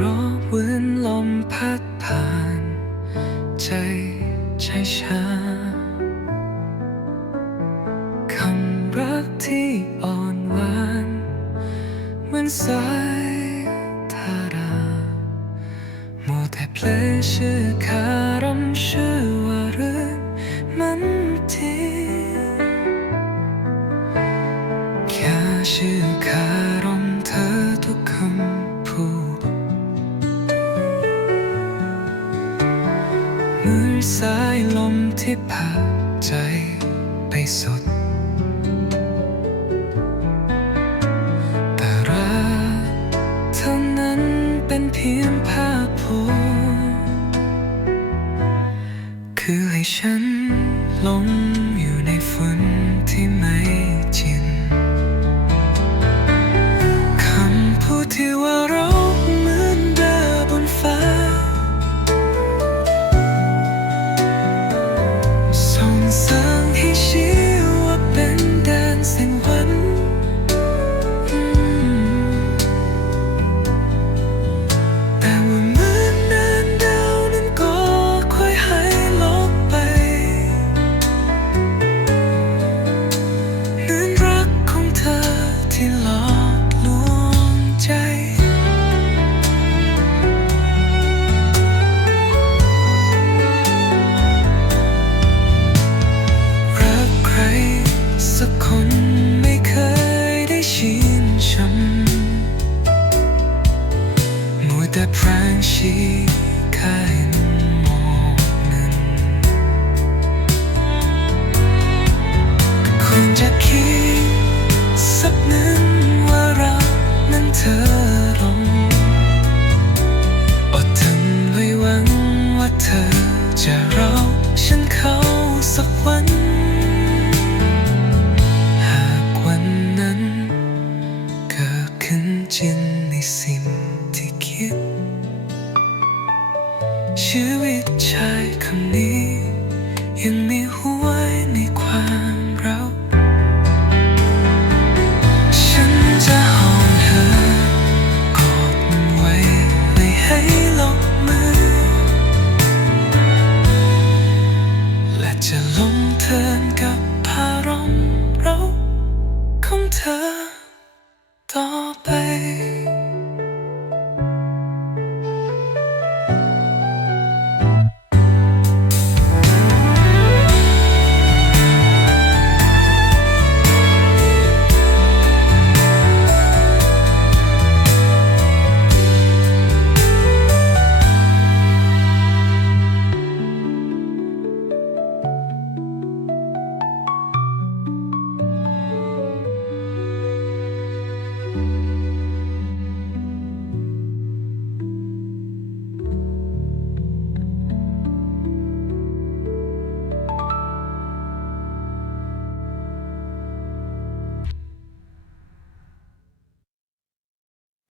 รอวืนลมพัดผ่าน ใจช้าช้าคำรักที่อ่อนหวานเหมือนสายทารมัแต่เพลงชื่อคารมชื่อว่ารื่มันทีแค่ชื่อคารมเธอทุกคำ มือสายลมที่พาใจไปสด แต่รักเท่านั้นเป็นเพียงภาพพูคือให้ฉันหลงอยู่ในฝนที่ไม่จริง อดทนไว้วังว่าเธอจะรอฉันเขาสักวัน หากวันนั้นเกิดขึ้นจริงในสิ่งที่คิด ชีวิตชายคนนี้